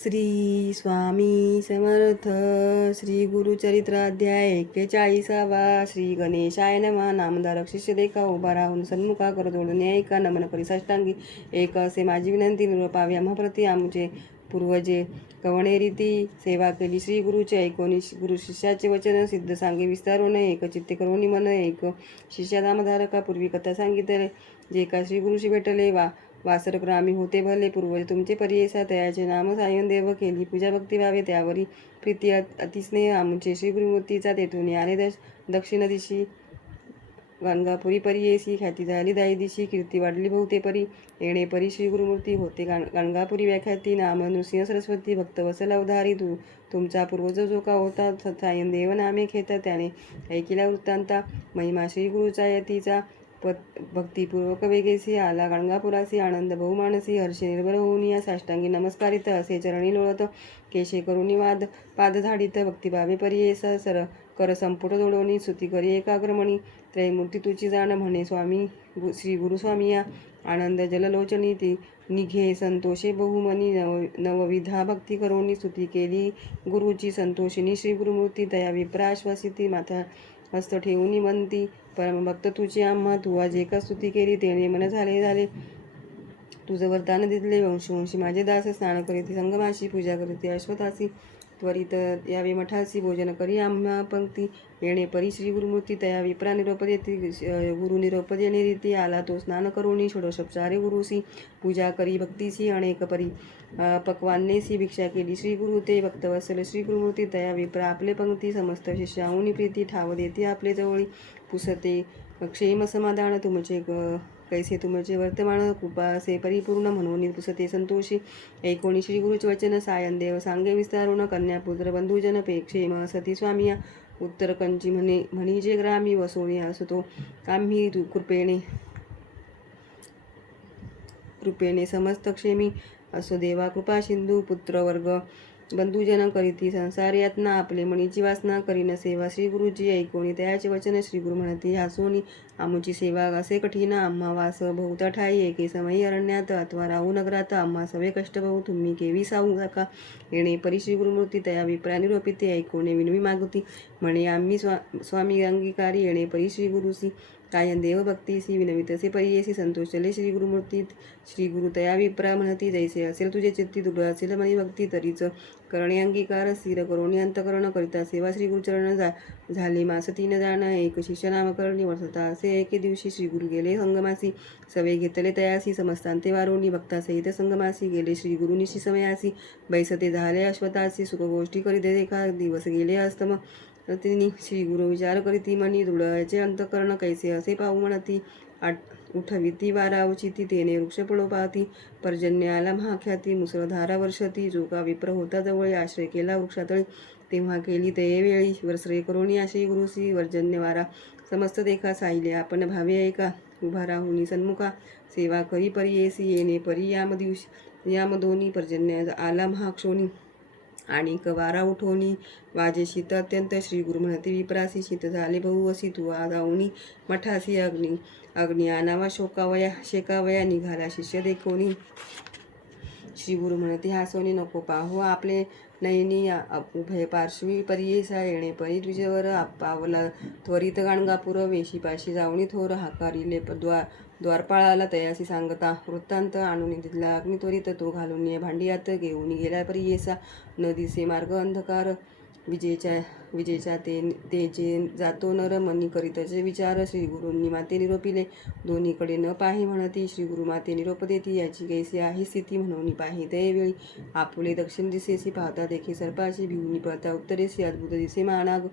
श्री स्वामी समर्थ. श्री गुरुचरित्राध्याय 41. श्री गणेशाय नमः. नामधारक शिष्य देखा उभा राहून सन्मुखा कर जोडून ऐका नमन करी साष्टांगी एक असे माझी विनंती निरोपावी आम्हाप्रती आमचे पूर्वजे कवणे रीती सेवा केली श्री गुरुचे ऐकोनी गुरु शिष्याचे वचन सिद्ध सांगे विस्तारून एक चित्ते करोनी मन एक शिष्या नामधारका पूर्वी कथा सांगितले जे का श्री गुरुशी भेटले वासरग्रामी होते भले पूर्वज तुमचे परियेसा तयाचे नाम सायन देव केली पूजा भक्ती व्हावे त्यावरी प्रीती अतिस्नेह आमचे श्री गुरुमूर्तीचा तेथून आले दक्षिण दिशी गाणगापुरी परियेसी ख्याती झाली दाई दिशी कीर्ती वाढली बहुते परी येणे परी श्री गुरुमूर्ती होते गाणगापुरी व्याख्याती नाम नृसिंह सरस्वती भक्त वसल अवधारी तुमचा पूर्वज जो का होता सायन देव नामे खेत त्याने ऐकिला वृत्तांता महिमा श्री गुरुचा यतीचा भक्तिपूर्वक वेगेसी आला गाणगापुरासी आनंद बहुमानसी हर्ष निर्भर होऊन या साष्टांगी नमस्कारित असे चरणी लोळत केशे करुणी पाद झाडीत भक्तिभावे परियेस सर कर संपुट जोडवणी स्तुती करी एकाग्रमणी त्रयमूर्ती तुची जाण म्हणे स्वामी श्री गुरुस्वामी या आनंद जललोचनी ती निघे संतोषे बहुमनी नवविधा भक्ती करोनी स्तुती केली गुरुची संतोषिनी श्री गुरुमूर्ती दया विप्राश्वासिती माथा हस्त ठेवून म्हणती परमभक्त तुझी आम्हा तू जे का स्तुती केली तेणे मन झाले तुझं वरदान दिले वंशी माझे दास स्नान करीती संगमाशी पूजा करीती अश्वतासी त्वरित यावे मठासी भोजन करी आम्हा पंक्ती येणे परी श्री गुरुमूर्ती तया विप्रा निरोप देती गुरु निरोप देणे रीती आला तो स्नान करुणी षोडशोपचारे गुरुसी पूजा करी भक्तीसी अनेक परी पक्वान्नेसी भिक्षा केली श्री गुरु ते भक्तवत्सल श्री गुरुमूर्ती तया विप्रा आपले पंक्ती समस्त शिष्याहुनी प्रीती ठाव देती आपले जवळी पुसते क्षेम समाधान तुमचे कैसे तुमचे वर्तमान कृपा असे परिपूर्ण म्हणून पुसते संतोषी ऐकोणी श्री गुरुचे वचन सायन देव सांगे विस्तारून कन्यापुत्र बंधुजन क्षेम सती स्वामिया उत्तर कंची म्हणी जे ग्रामी वसोणी असतो आम्ही कृपेने समस्त क्षेमी असो देवा कृपा सिंधू पुत्रवर्ग बंधुजन करीती संसार यातना आपले मणीची वासना करीन सेवा श्री गुरुजी ऐकोणी तयाचे वचन श्री गुरु म्हणती हासोनी आमुची सेवा असे कठीण आम्हा वास बहुता ठाई एके समयी अरण्यात अथवा राहू नगरात आम्हा सवे कष्ट बहु तुम्ही केवी साहू नका येणे परी श्री गुरुमूर्ती तया विप्रा निरोपिते ऐकोणे विनवी मागुती म्हणे आम्ही स्वामी अंगीकारी येणे परी श्री गुरुसी कायन देव भक्तीसी विनवितसे परियेसी संतोषले श्री गुरुमूर्ती श्री गुरु तया विप्रा म्हणती जैसे असेल तुझे चित्ती दृढ असेल मनी भक्ती तरीच करणे अंगीकार स्थिर करोणी अंतकरण करिता सेवा श्री गुरुचरण झाले मास 3 जाण एक शिष्य नामकरणी वर्षता असे एके दिवशी श्री गुरु गेले संगमासी सवे घेतले तयासी समस्तांते वारोणी भक्तासहित संगमासी गेले श्री गुरुनिशी समयासी बैसते झाले अश्वतासी सुखगोष्टी करीत एका दिवस गेले अस्तम तिनी श्री गुरु विचार करीती मनी दृढचे अंतकरण कैसे असे पाहू म्हणती उठविती वारा उचिती तेने वृक्ष पळो पाहती पर्जन्य आला महाख्याती मुसळधारा वर्षती जो का विप्र होता जवळ आश्रय केला वृक्षातळी तेव्हा केली ते वेळी वर्षरे करोणी आशी गुरुसी वर्जन्य वारा समस्त देखा साहिले आपण भावे ऐका उभा राहुनी सन्मुखा सेवा करी परियेसी येणे परी यामधोनी पर्जन्य आला महाक्षोणी आणि वारा उठवणी वाजे शीत अत्यंत श्री गुरु म्हणती विप्रासी शीत झाले बहुवसी तू जाऊनी मठासी अग्नी आनावा शेकावया निघाला शिष्य देखोनी श्री गुरु म्हणती हासोनी नको पाहू आपले नयनी उभय पार्श्वी परियेसा येणे परी तुझ्यावर पावला त्वरित गाणगापूर वेशीपाशी जाऊनी थोर हाकारिले द्वारपाळाला तयासी सांगता वृत्तांत आणून दिला अग्नी त्वरित तो घालून भांडियात घेऊन गेला परियेसा न दिसे मार्ग अंधकार विजेच्या तेजे जातो नर मनी करीतचे विचार श्री गुरूंनी माते निरोपिले दोन्हीकडे न पाही म्हणती श्री गुरु माते निरोप देती याची कैसी आहे स्थिती म्हणून पाही त्यावेळी आपुले दक्षिण दिसेसी पाहता देखी सर्पाची भिवनी पळता उत्तरेसी अद्भुत दिसे महानाग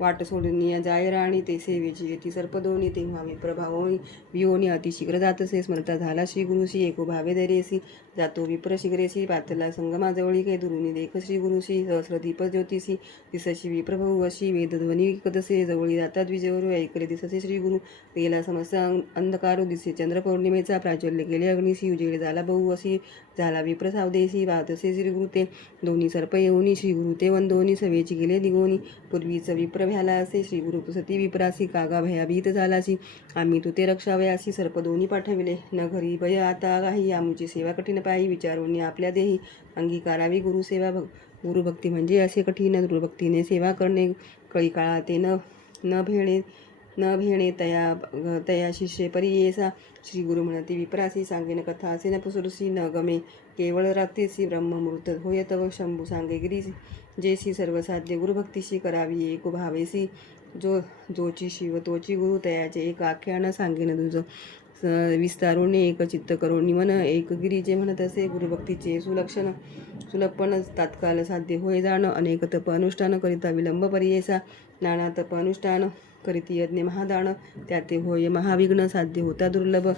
वाट सोडून जाय राणी ते सेवेची येती सर्पदोनी तेव्हा विप्रभावोनी वियोनी अतिशीघ्र जातसे स्मरता झाला श्री गुरुशी एको भावे धैर्यसी जातो विप्र शिगरेसी पातला संगमाजवळी के दुरुनी देख श्री गुरुशी सहस्रदीप ज्योतिषी दिसशी विप्रभू अशी वेदध्वनी कदसे जवळी जातात विजेवर ऐकले दिससे श्री गुरु गेला समस्त अंधकारो दिसे चंद्र पौर्णिमेचा प्राज्वल्य केले अग्निशी उजेड झाला बहु अशी झाला विप्र सावदेशी वाहतसे श्री गुरु ते दोन्ही सर्प येऊनी श्री गुरु ते वंदोनी सवेची गेले दिगोनी पूर्वीच विप्र भ्याला असे. श्री गुरु सती विप्रासी कागा भयाभीत झालासी. आम्ही तुते रक्षावयासी सर्प दोन्ही पाठविले. न घरी भय आता काही आमुची सेवा कठीण पायी. विचारून आपल्या देही अंगीकारावी गुरुसेवा. गुरुभक्ती म्हणजे असे कठीण. गुरुभक्तीने सेवा करणे कळी काळा ते न भेणे तया शिष्ये परी येसा. श्री गुरु म्हणती विप्रासी सांगेन कथा असे न पुसुरसी न गमे केवळ रात्रीसी. ब्रह्ममूर्त होय तव शंभू सांगे गिरी जेसी. सर्वसाध्य गुरुभक्तीशी करावी एक भावेसी. जोची शिव तोची गुरु तयाचे एक आख्यान सांगेन तुझ विस्तारून एक चित्त करून मन एक गिरी. जे म्हणत असे गुरुभक्तीचे सुलक्षण तात्काळ साध्य होय जाण. अनेक तप अनुष्ठान करिता विलंब परियेसा. नाना तप अनुष्ठान करीती यज्ञ महादान त्याते होय महाविघ्न साध्य होता दुर्लभ.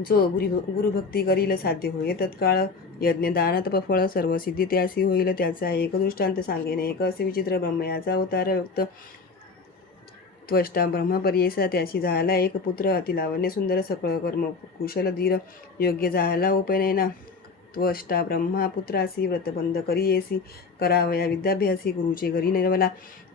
जो गुरुभक्ती करील साध्य होय तत्काळ. यज्ञ दान तप फळ सर्व सिद्धी त्यासी होईल. त्याचा एक दृष्टांत सांगेन एक असे विचित्र. ब्रह्मयाचा अवतार व्यक्त त्वष्टा ब्रह्म परियेसा. त्याशी झाला एक पुत्र अति लावण्य सुंदर सकळ कर्म कुशल धीर योग्य झाला उपनयना. त्वष्टा ब्रह्मा पुत्रासी व्रतबंध करियेसी. करावया विद्याभ्यासी गुरुचे घरी निर्मला.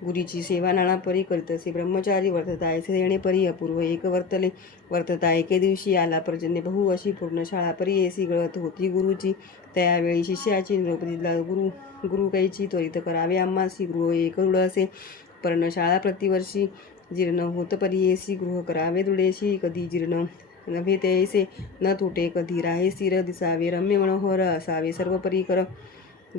गुरीची सेवा नाना परी करीतसे ब्रह्मचारी. वर्तता ऐसे येणे परी अपूर्व एक वर्तले. वर्तता एके दिवशी आला पर्जन्य बहु अशी. पूर्ण शाळा परियेसी गळत होती गुरुची. त्यावेळी शिष्याची निरोप दिला गुरु कैची. त्वरित करावे आम्हासी गृह एक रूढ असे. पर्णशाळा प्रतिवर्षी जीर्ण होत परियेसी. गृह करावे दृढेशी कधी जीर्ण नव्हे तैसे. न तुटे कधी राहे स्थिर. दिसावे रम्य मनोहर असावे सर्व परिकर.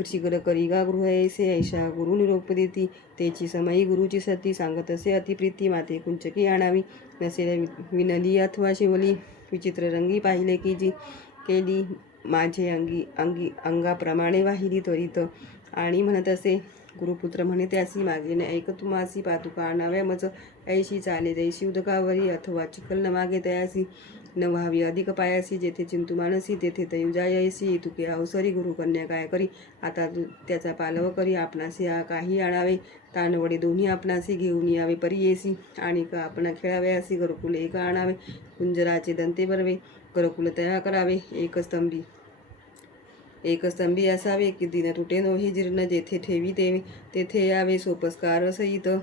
शीघ्र करी गा गृह ऐसे. ऐशा गुरु निरोप देती तेची समयी गुरुची सती. सांगत असे अतिप्रीती माते कुंचकी आणावी. नसेल विनली अथवा शिवली विचित्र रंगी पाहिले की जी केली माझे अंगाप्रमाणे वाहिली त्वरित. आणि म्हणत असे गुरुपुत्र म्हणे त्यासी मागेन ऐक तुम्हासी. पादुका आणाव्या मज ऐशी चाले जैशी उदकावरी. अथवा चिखल न मागे तयासी न व्हावी अधिक पायासी. जेथे चिंतू मानसी तेथे तयू जायसी. तुके अवसरी गुरु कन्या काय करी. आता त्याचा पालव करी. आपणासी काही आणावे तानवडे दोन्ही आपणासी घेऊन यावे परियेसी. आणि का आपणा खेळावयासी. घरकुल एक आणावे कुंजराचे दंते बरवे. घरकुल तयार करावे एक स्तंभी असावे की दिन तुटे नोही जीर्ण. जेथे ठेवी तेथे यावे सोपस्कार सहित आणा.